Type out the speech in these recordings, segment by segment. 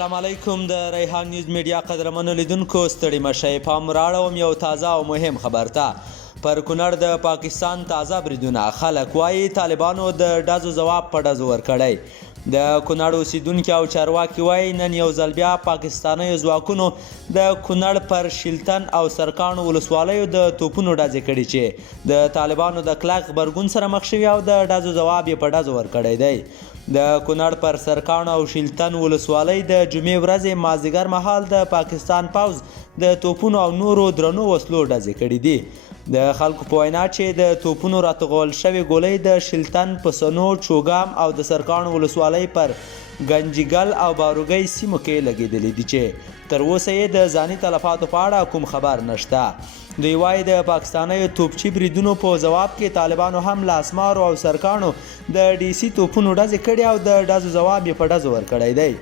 السلام علیکم د ریحان نیوز میډیا قدرمنو لیدونکو ستړي مشئ پام راړوم یو تازه او مهم خبر ته پر کونړ د پاکستان تازه بریدونه خلک وایي طالبانو د ډزو ځواب په ډزو ورکړی د کونړ اوسیدونکي او چارواکي وایي نن یو ځل بیا پاکستاني ځواکونو د کونړ پر شیلتن او سرکاڼو ولسوالیو د توپونو ډزې کړي چې د طالبانو د کلک غبرګون سره مخ شوي او د ډزو ځواب یې په ډزو ورکړی دی د کونړ پر سرکاڼو او شیلتن ولسوالۍ د جمعې ورځې مازدیګر مهال د پاکستان پوځ د توپونو او نورو درنو وسلو ډزې کړي دي د خلکو په وینا چې د توپونو راتغول شوې ګولۍ د شیلتن پسنو چوګام او د سرکاڼو ولسوالۍ پر ګنجګل او باروګۍ سیمو کې لګېدلې دي چې تر اوسه یې د ځاني تلفاتو په اړه کوم خبر نشته دوی وایي د پاکستاني توپچي بریدونو په ځواب کې طالبانو هم له اسمارو او سرکاڼو د ډي سي توپونو ډزې کړي او د ډزو ځواب یې په ډزو ورکړی دی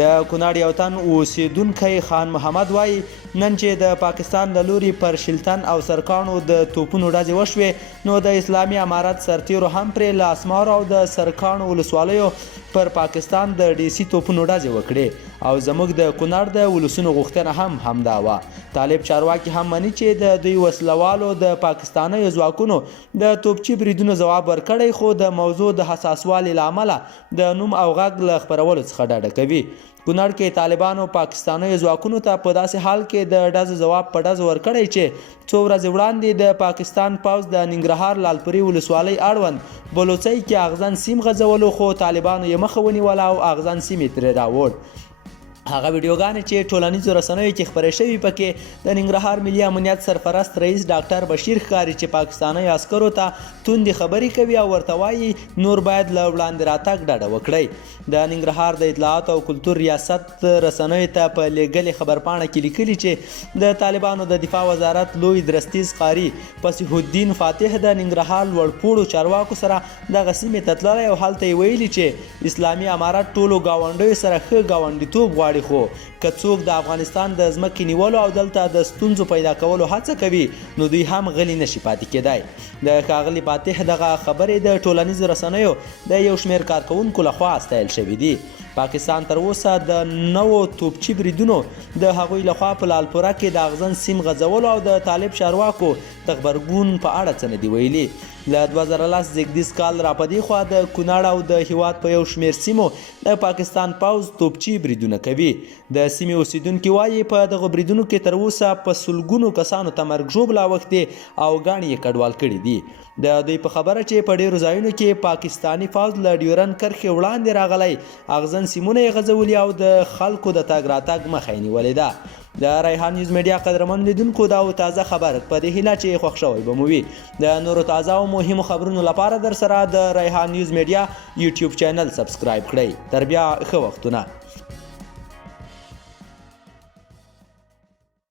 د کونړ یو تن اوسیدونکی خان محمد وایي نن چې د پاکستان د لوري پر شیلتن او سرکاڼو د توپونو ډزې وشوې نو د اسلامي امارت سرتیرو هم پرې له اسمارو او د سرکاڼو ولسوالیو پر پاکستان د ډي سي توپونو ډزې وکړې او زموږ د کونړ د ولسونو غوښتنه هم همدا وه طالب چارواکي هم مني چې د دوی وسلوالو د پاکستاني ځواکونو د توپچي بریدونو ځواب ورکړی خو د موضوع د حساسوالي له امله د نوم او غږ له خپرولو څخه ډډه کوي کونړ کې طالبانو پاکستاني ځواکونو ته په داسې حال کې د ډزو ځواب په ډزو ورکړی چې څو ورځې وړاندې د پاکستان پوځ د ننګرهار لالپورې ولسوالۍ اړوند بلوڅۍ کې اغزن سیم غځولو خو طالبانو یې مخه ونیوله او اغزن سیم یې ترې راوړ هغه ویډیوګانې چې ټولنیزو رسنیو کې خپرې شوي پکې د ننګرهار ملي امنیت سرپرست رئیس ډاکټر بشیر ښکاري چې پاکستاني عسکرو ته توندې خبرې کوي او ورته وایي نور باید له وړاندې راتګ ډډه وکړئ د ننګرهار د اطلاعات او کلتور ریاست رسنیو ته په لیږلې خبرپاڼه کې لیکلي چې د طالبانو د دفاع وزارت لوی درستیز قاري فصیح الدین فاتح د ننګرهار لوړپوړو چارواکو سره دغه سیمې ته تللی او هلته یې ویلي چې اسلامي امارت ټولو ګاونډیو سره ښه ګاونډیتوب غواړي خو که څوک د افغانستان د ځمکې نیولو او دلته د ستونزو پیدا کولو هڅه کوي نو دوی هم غلی نشي پاتې کېدای د ښاغلي فاتح دغه خبرې د ټولنیزو رسنیو د یو شمېر کارکوونکو لخوا ستایل شوي دي پاکستان تر اوسه د نوو توپچي بریدونو د هغوی لخوا په لالپوره کې د اغزن سیم غځولو او د طالب چارواکو د غبرګون په اړه څه نه دي ویلي له 2010 زیږدیز کال را په دې خوا د کونړ او د هیواد په یو شمېر سیمو د پاکستان پوځ توپچي بریدونه کوي د سیمې اوسیدونکي وایي په دغو بریدونو کې تر اوسه په سلګونو کسانو ته مرګ ژوبله اوښتې او ګاڼې یې کډوال کړي دي د دوی په خبره چې په ډیرو ځایونو کې پاکستاني پوځ له ډیورن کرښې وړاندې راغلی اغزن سیمونه یې غځولي او د خلکو د تګ راتګ مخه یې نیولې ده د ریحان نیوز میډیا قدرمن لیدونکو دا او تازه خبر په دې هیله چې خوښ شوی به مو وي د نورو تازه او مهمو خبرونو لپاره در سره د ریحان نیوز میډیا یوټیوب چینل سبسکرایب کړئ تر بیا ښه وختونه